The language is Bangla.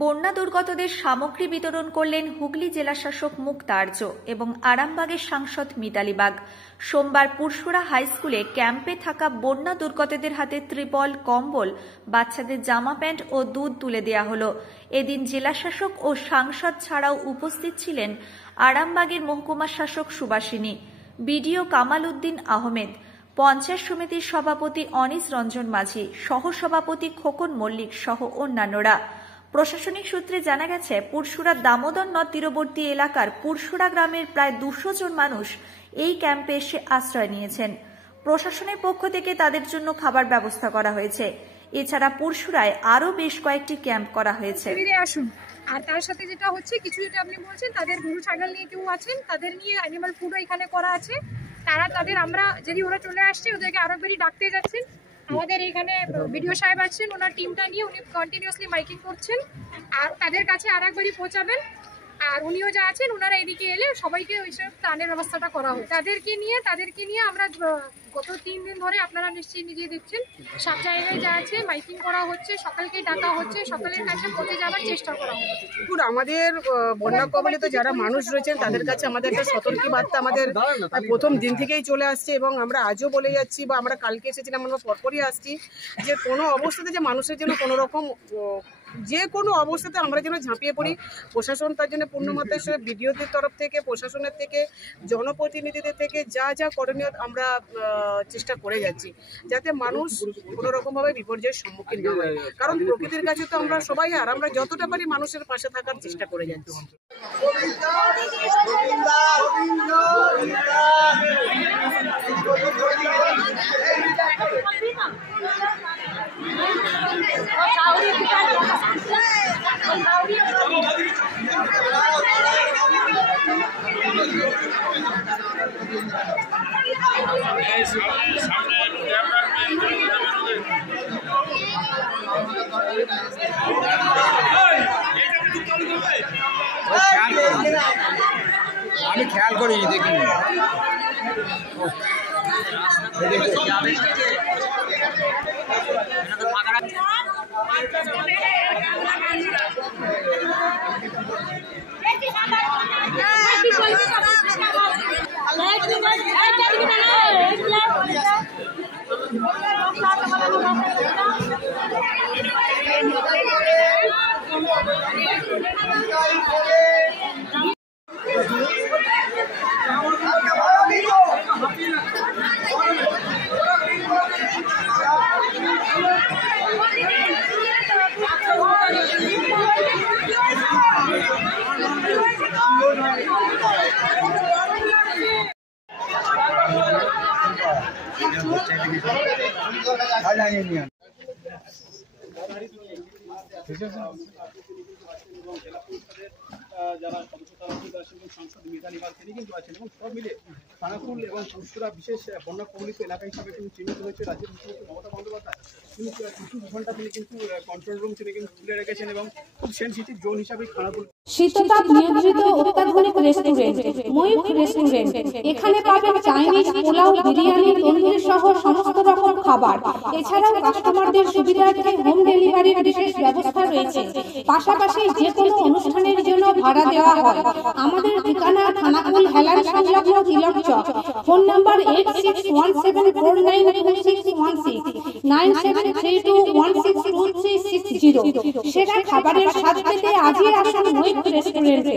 বন্যা দুর্গতদের সামগ্রী বিতরণ করলেন হুগলি জেলাশাসক মুক্তা আর্য এবং আরামবাগের সাংসদ মিতালি বাগ। সোমবার পুরসুরা হাই স্কুলে ক্যাম্পে থাকা বন্যা দুর্গতদের হাতে ত্রিপল, কম্বল, বাচ্চাদের জামা প্যান্ট ও দুধ তুলে দেওয়া হলো। এদিন জেলাশাসক ও সাংসদ ছাড়াও উপস্থিত ছিলেন আরামবাগের মহকুমা শাসক সুবাসিনী, বিডিও কামাল উদ্দিন আহমেদ, পঞ্চায়েত সমিতির সভাপতি অনিস রঞ্জন মাঝি, সহসভাপতি খোকন মল্লিক সহ অন্যান্যরা। প্রশাসনিক সূত্রে জানা গেছে, পুরসুরা দামোদর নদ তীরবর্তী এলাকার পুরসুরা গ্রামের প্রায় 200 জন মানুষ এই ক্যাম্পে এসে আশ্রয় নিয়েছেন। প্রশাসনের পক্ষ থেকে তাদের জন্য খাবার ব্যবস্থা করা হয়েছে। এছাড়া পুরসুরায় আরও বেশ কয়েকটি ক্যাম্প করা হয়েছে। আর তার সাথে যেটা হচ্ছে, কিছু যেটা আপনি বলছেন, তাদের গরু ছাগল নিয়ে কেউ আছেন, তাদের নিয়ে অ্যানিমাল ফুডও এখানে করা আছে। তাদের আমরা যদি ওরা চলে আসছে, ওদেরকে আরো বেশি ডাকতে যাচ্ছেন। আমাদের এখানে বিডিও সাহেব আছেন, ওনার টিমটা নিয়ে উনি কন্টিনিউয়াসলি মাইকিং করছেন আর তাদের কাছে আর একবারই পৌঁছাবেন। আর উনিও যা আছেন, ওনারা এদিকে এলে সবাইকে ওইসব ত্রাণের ব্যবস্থাটা করা হয়। তাদেরকে নিয়ে আমরা গত 3 দিন ধরে, আপনারা নিশ্চয়ই নিজে দেখছেন, সব জায়গায় যা আছে মাইকিং করা হচ্ছে, সকালকে ডাকা হচ্ছে, সকালের কাছে পৌঁছে যাওয়ার চেষ্টা করা হচ্ছে। আমাদের বন্যা কবলিত যারা মানুষ রয়েছেন তাদের কাছে আমাদের একটা সতর্কী বার্তা আমাদের প্রথম দিন থেকেই চলে আসছে এবং আমরা আজও বলে যাচ্ছি, বা আমরা কালকে এসেছিলাম, আমরা পরপরই আসছি, যে কোনো অবস্থাতে যে মানুষের জন্য কোনো রকম যে কোনো অবস্থাতে আমরা যেন ঝাঁপিয়ে পড়ি। প্রশাসন তার জন্য পূর্ণমাত্রার সঙ্গে বিডিওদের তরফ থেকে, প্রশাসনের থেকে, জনপ্রতিনিধিদের থেকে যা যা করণীয় আমরা চেষ্টা করে যাচ্ছি, যাতে মানুষ কোনো রকমভাবে বিপর্যয়ের সম্মুখীন না হয়। কারণ প্রকৃতির কাছে তো আমরা সবাই, আর আমরা যতটা পারি মানুষের পাশে থাকার চেষ্টা করে যাচ্ছি। আমি খেয়াল করিনি, দেখিনি। যারা সাংসদ মিতালি বাগ তিনি কিন্তু আছেন এবং সব মিলে খানাকুল এবং পুরসুরা বিশেষ বন্যা কবলিত এলাকা হিসাবে কিন্তু চিহ্নিত হয়েছে। রাজ্যের মুখ্যমন্ত্রী মমতা বন্দ্যোপাধ্যায় তিনি কিছু ঘন্টা তিনি কিন্তু কন্ট্রোল রুম তিনি কিন্তু তুলে রেখেছেন এবং খুব সেনসিটিভ জোন হিসাবে খানাকুল শীততাপ নিয়ন্ত্রিত অত্যাধুনিক রেস্টুরেন্ট ময়ূখ রেস্টুরেন্ট। এখানে পাবেন চাইনিজ, পোলাও, বিরিয়ানি, তন্দুরি সহ সমস্ত রকম খাবার। এছাড়াও কাস্টমারদের সুবিধার্থে হোম ডেলিভারির বিশেষ ব্যবস্থা রয়েছে। পাশাপাশি যে কোনো অনুষ্ঠানের জন্য ভাড়া দেওয়া হয়। আমাদের ঠিকানা খানাকুল হেলান সংলগ্ন তিলক চক। Phone number 8617492616 9732162360। সেরা খাবারের স্বাদ পেতে আজই আসুন ময়ূখ রেস্টুরেন্টে।